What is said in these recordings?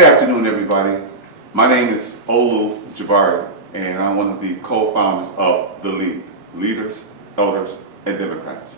Good afternoon, everybody. My name is Jabari, and I'm one of the co-founders of the L.E.A.D, Leaders, Elders, and Democrats.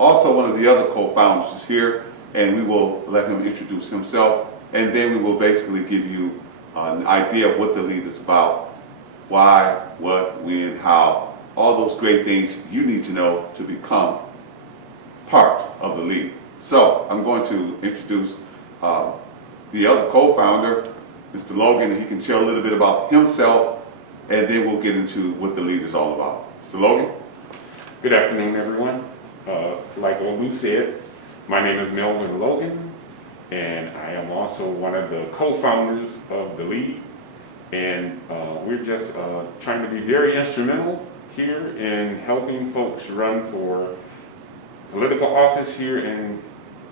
Also, one of the other co-founders is here, and we will let him introduce himself, and then we will basically give you an idea of what the L.E.A.D is about, why, what, when, how, all those great things you need to know to become part of the L.E.A.D. So, I'm going to introduce the other co-founder, Mr. Logan, and he can tell a little bit about himself, and then we'll get into what the L.E.A.D is all about. Mr. Logan? Good afternoon, everyone. Like Olu said, my name is Melvin Logan, and I am also one of the co-founders of the L.E.A.D, and we're just trying to be very instrumental here in helping folks run for political office here in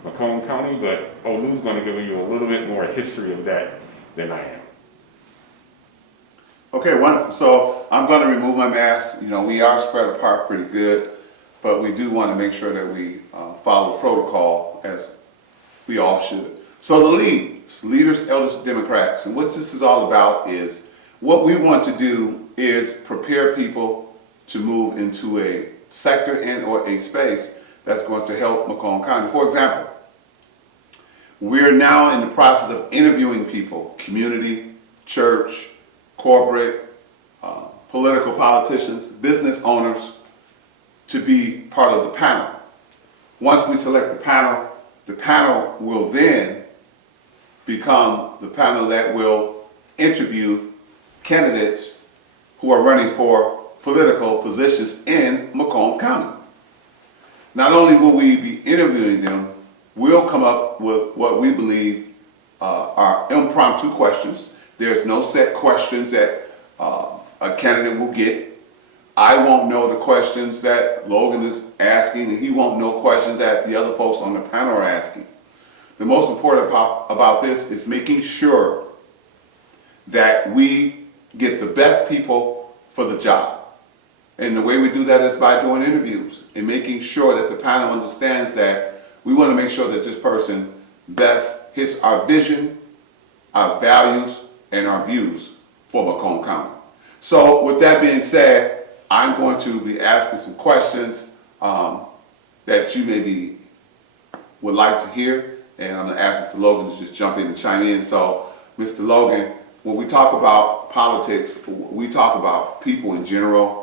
Macomb County, but Olu's going to give you a little bit more history of that than I am. Okay, wonderful. So I'm going to remove my mask. You know, we are spread apart pretty good, but we do want to make sure that we follow protocol as we all should. So the L.E.A.D, Leaders, Elders, Democrats, and what this is all about is what we want to do is prepare people to move into a sector and or a space that's going to help Macomb County. For example, we're now in the process of interviewing people, community, church, corporate, political politicians, business owners, to be part of the panel. Once we select the panel will then become the panel that will interview candidates who are running for political positions in Macomb County. Not only will we be interviewing them, we'll come up with what we believe are impromptu questions. There's no set questions that a candidate will get. I won't know the questions that Logan is asking, and he won't know questions that the other folks on the panel are asking. The most important about this is making sure that we get the best people for the job. And the way we do that is by doing interviews and making sure that the panel understands that we want to make sure that this person best hits our vision, our values, and our views for Macomb County. So with that being said, I'm going to be asking some questions that you maybe would like to hear, and I'm going to ask Mr. Logan to just jump in and chime in. So Mr. Logan, when we talk about politics, we talk about people in general.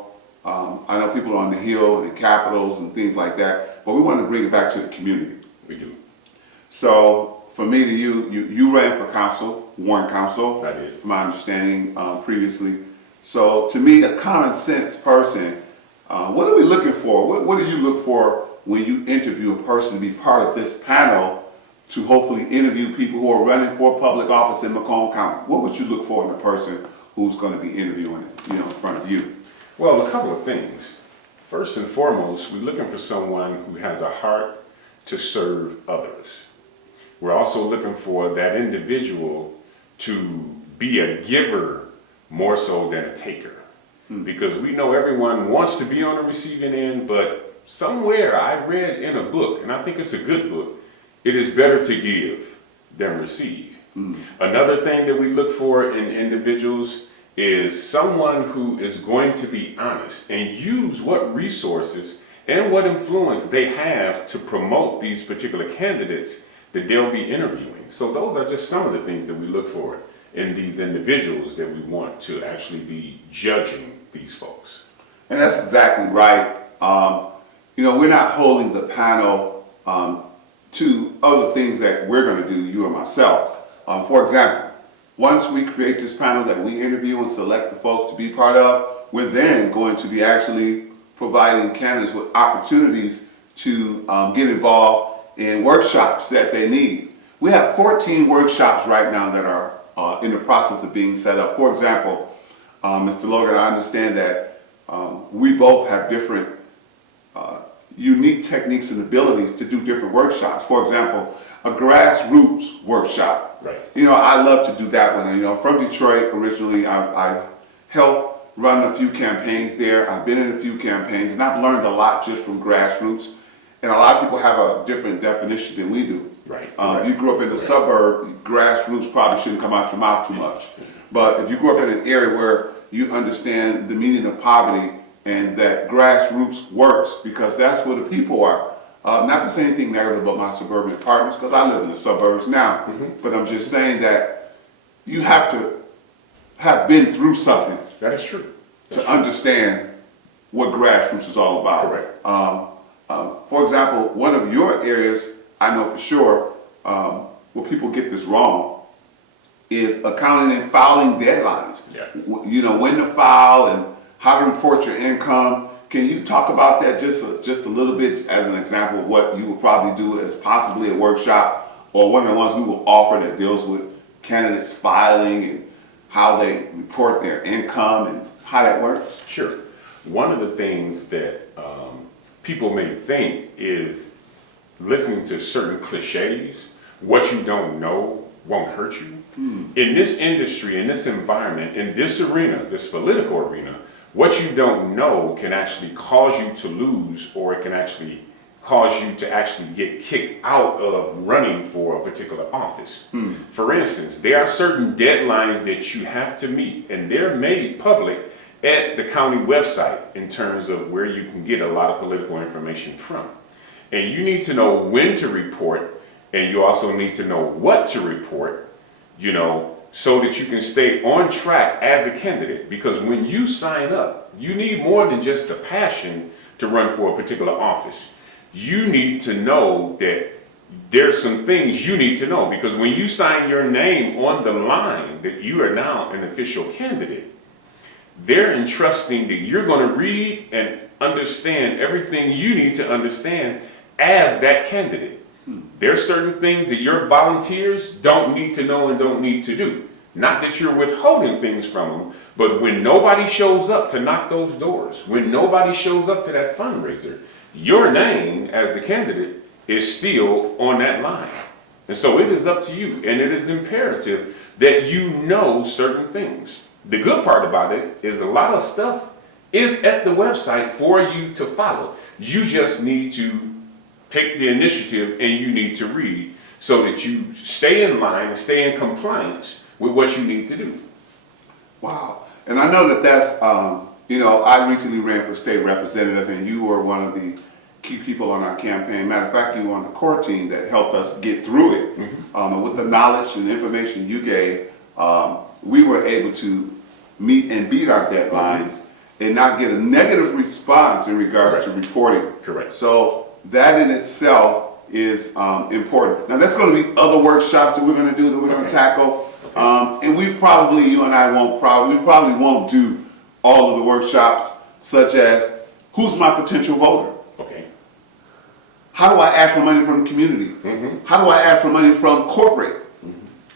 I know people are on the Hill and the Capitals and things like that, but we want to bring it back to the community. We do. So, for me to you ran for council, Warren Council, I did. from my understanding previously. So, to me, a common sense person, what are we looking for? What do you look for when you interview a person to be part of this panel to hopefully interview people who are running for public office in Macomb County? What would you look for in a person who's going to be interviewing, in front of you? Well, a couple of things. First and foremost, we're looking for someone who has a heart to serve others. We're also looking for that individual to be a giver more so than a taker. Because we know everyone wants to be on the receiving end, but somewhere I read in a book, and I think it's a good book, it is better to give than receive. Another thing that we look for in individuals is someone who is going to be honest and use what resources and what influence they have to promote these particular candidates that they'll be interviewing. So those are just some of the things that we look for in these individuals that we want to actually be judging these folks. And that's exactly right. We're not holding the panel to other things that we're going to do, you or myself. For example, once we create this panel that we interview and select the folks to be part of, we're then going to be actually providing candidates with opportunities to get involved in workshops that they need. We have 14 workshops right now that are in the process of being set up. For example, Mr. Logan, I understand that we both have different unique techniques and abilities to do different workshops. For example, a grassroots workshop. Right. I love to do that one. From Detroit originally, I helped run a few campaigns there. I've been in a few campaigns, and I've learned a lot just from grassroots. And a lot of people have a different definition than we do. Right. You grew up in the suburb, grassroots probably shouldn't come out your mouth too much. But if you grew up in an area where you understand the meaning of poverty and that grassroots works because that's where the people are. Not to say anything negative about my suburban apartments because I live in the suburbs now, but I'm just saying that you have to have been through something. That is true. To understand what grassroots is all about. Correct. For example, one of your areas, I know for sure, where people get this wrong, is accounting and filing deadlines. Yeah. You know, when to file and how to report your income. Can you talk about that just a little bit as an example of what you would probably do as possibly a workshop or one of the ones we will offer that deals with candidates filing and how they report their income and how that works? Sure. One of the things that people may think is listening to certain cliches, what you don't know won't hurt you. In this industry, in this environment, in this arena, this political arena, what you don't know can actually cause you to lose, or it can actually cause you to actually get kicked out of running for a particular office. For instance, there are certain deadlines that you have to meet, and they're made public at the county website in terms of where you can get a lot of political information from. And you need to know when to report, and you also need to know what to report, you know, so that you can stay on track as a candidate. Because when you sign up, you need more than just a passion to run for a particular office. You need to know that there's some things you need to know, because when you sign your name on the line that you are now an official candidate, they're entrusting that you're going to read and understand everything you need to understand as that candidate. There's certain things that your volunteers don't need to know and don't need to do. Not that you're withholding things from them, but when nobody shows up to knock those doors, when nobody shows up to that fundraiser, your name as the candidate is still on that line. And so it is up to you, and it is imperative that you know certain things. The good part about it is a lot of stuff is at the website for you to follow. You just need to take the initiative and you need to read so that you stay in line and stay in compliance with what you need to do. Wow. And I know that that's, you know, I recently ran for state representative and you were one of the key people on our campaign. Matter of fact, you were on the core team that helped us get through it. And with the knowledge and information you gave, we were able to meet and beat our deadlines and not get a negative response in regards to reporting. Correct. So that in itself is important. Now there's going to be other workshops that we're going to do that we're going to tackle. And we probably, you and I we probably won't do all of the workshops, such as who's my potential voter? Okay. How do I ask for money from the community? How do I ask for money from corporate?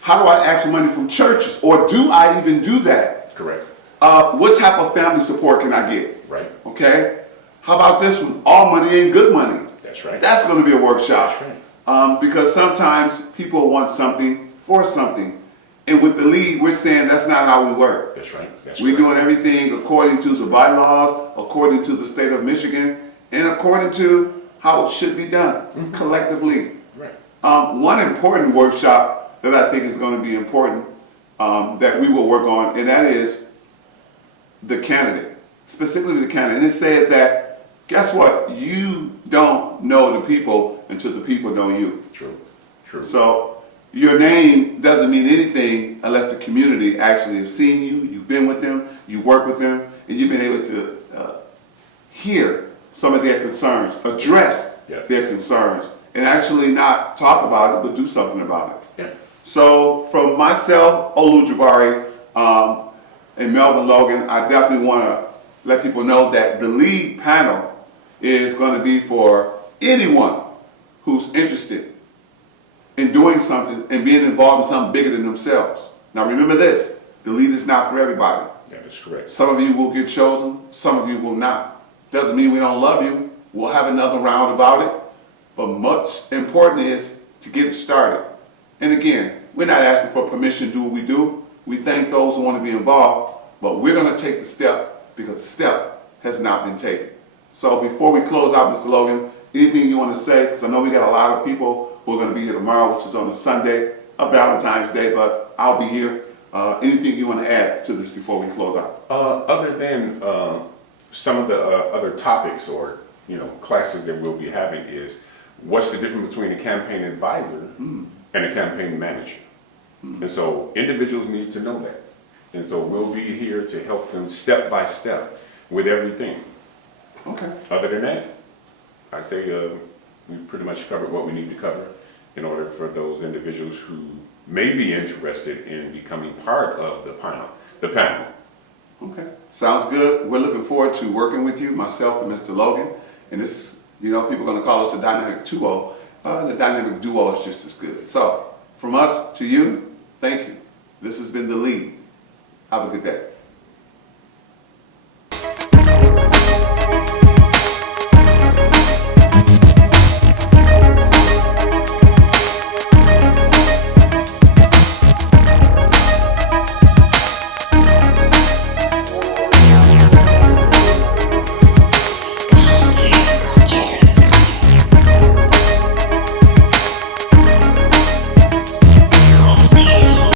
How do I ask for money from churches? Or do I even do that? Correct. What type of family support can I get? Right. Okay. How about this one? All money ain't good money. That's right. That's going to be a workshop. That's right. Because sometimes people want something for something. And with the L.E.A.D, we're saying that's not how we work. That's right. That's We're correct. doing everything according to the bylaws, according to the state of Michigan, and according to how it should be done collectively. Right. One important workshop that I think is going to be important that we will work on, and that is the candidate, specifically the candidate. And it says that, guess what? You don't know the people until the people know you. True. True. So your name doesn't mean anything unless the community actually has seen you, you've been with them, you work with them, and you've been able to hear some of their concerns, address their concerns, and actually not talk about it, but do something about it. Yeah. So from myself, Olu Jabari, and Melvin Logan, I definitely want to let people know that the L.E.A.D panel is going to be for anyone who's interested in doing something and being involved in something bigger than themselves. Now remember this, the L.E.A.D is not for everybody. That is correct. Some of you will get chosen, some of you will not. Doesn't mean we don't love you. We'll have another round about it. But much important is to get it started. And again, we're not asking for permission to do what we do. We thank those who want to be involved, but we're going to take the step because the step has not been taken. So before we close out, Mr. Logan, anything you want to say? Because I know we got a lot of people we're gonna be here tomorrow, which is on a Sunday, a Valentine's Day, but I'll be here. Anything you wanna add to this before we close out? Other than some of the other topics or classes that we'll be having is what's the difference between a campaign advisor and a campaign manager? And so individuals need to know that. And so we'll be here to help them step by step with everything. Okay. Other than that, I say we pretty much covered what we need to cover in order for those individuals who may be interested in becoming part of the panel. Okay, sounds good. We're looking forward to working with you, myself and Mr. Logan. And this, people are going to call us a dynamic duo. The dynamic duo is just as good. So, from us to you, thank you. This has been The Lead. Have a good day.